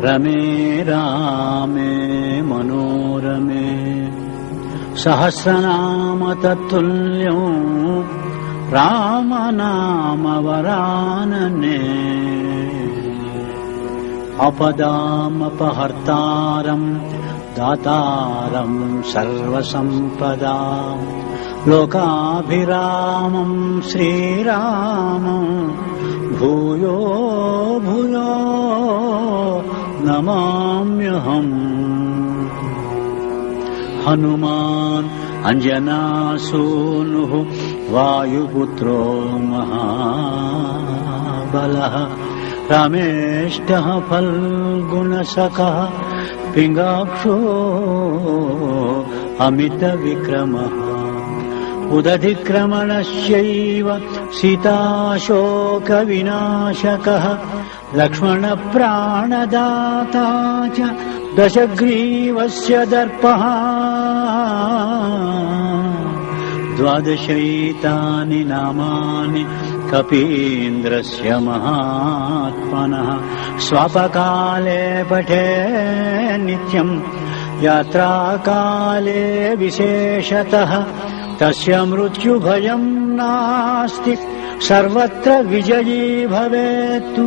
रमे रामे मनोरमे। सहस्रनाम तत्तुल्यं रामनामवरानने। अपदामपहर्तारम् दातारम् सर्वसम्पदा। लोकाभिरामम् श्रीरामम् भूयो भूयो नमाम्यहम्। हनुमान् अञ्जनासूनुः वायुपुत्रो महाबलः। रामेष्टः फल्गुणसखः पिङ्गाक्षो अमितविक्रमः उदधिक्रमणस्यैव सीताशोकविनाशकः लक्ष्मणप्राणदाता च दशग्रीवस्य दर्पः। द्वादशैतानि नामानि कपीन्द्रस्य महात्मनः। स्वापकाले पठे नित्यम् यात्राकाले विशेषतः तस्य मृत्युभयम् नास्ति सर्वत्र विजयी भवेत्तु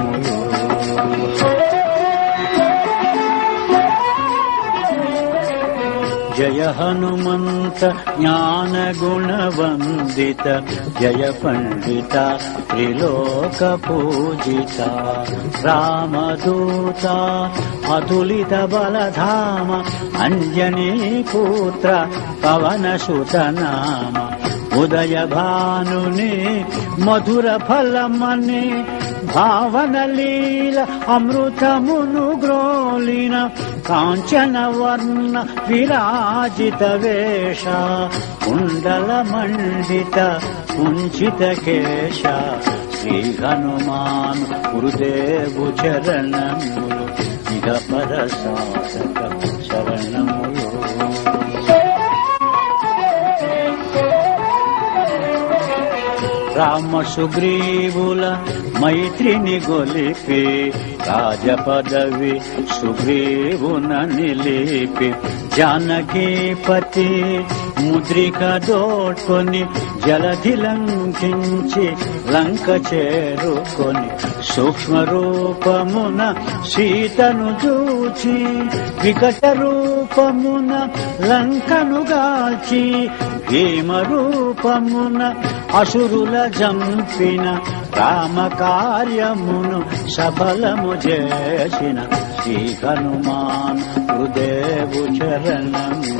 जय हनुमन्त ज्ञानगुणवन्दित जय पण्डिता त्रिलोकपूजिता रामदूता अतुलितबलधाम अञ्जनीपुत्र पवनसुतनाम उदयभानुनि मधुरफलमनि भावनलील अमृतमुनुग्रोलिन काञ्चनवर्ण विराजितवेष कुण्डलमण्डित कुञ्चितकेश श्रीहनुमान् गुरुदेवु चरणमुलु इह परसाधक शरणमुलु రామ సుగ్రీవుల మైత్రిని గొలిపి రాజపదవి సుగ్రీవున నిలిపి. జానకీపతి ముద్రిక దోట్కొని జలధి లంకించి లంక చేరుకొని సూక్ష్మ రూపమున సీతను చూచి వికట రూపమున లంకను గాచి భీమ రూపమున అసురుల జంపిన రామ కార్యమును సఫలము చేసిన శ్రీ హనుమాన్ హృదేవు చరణము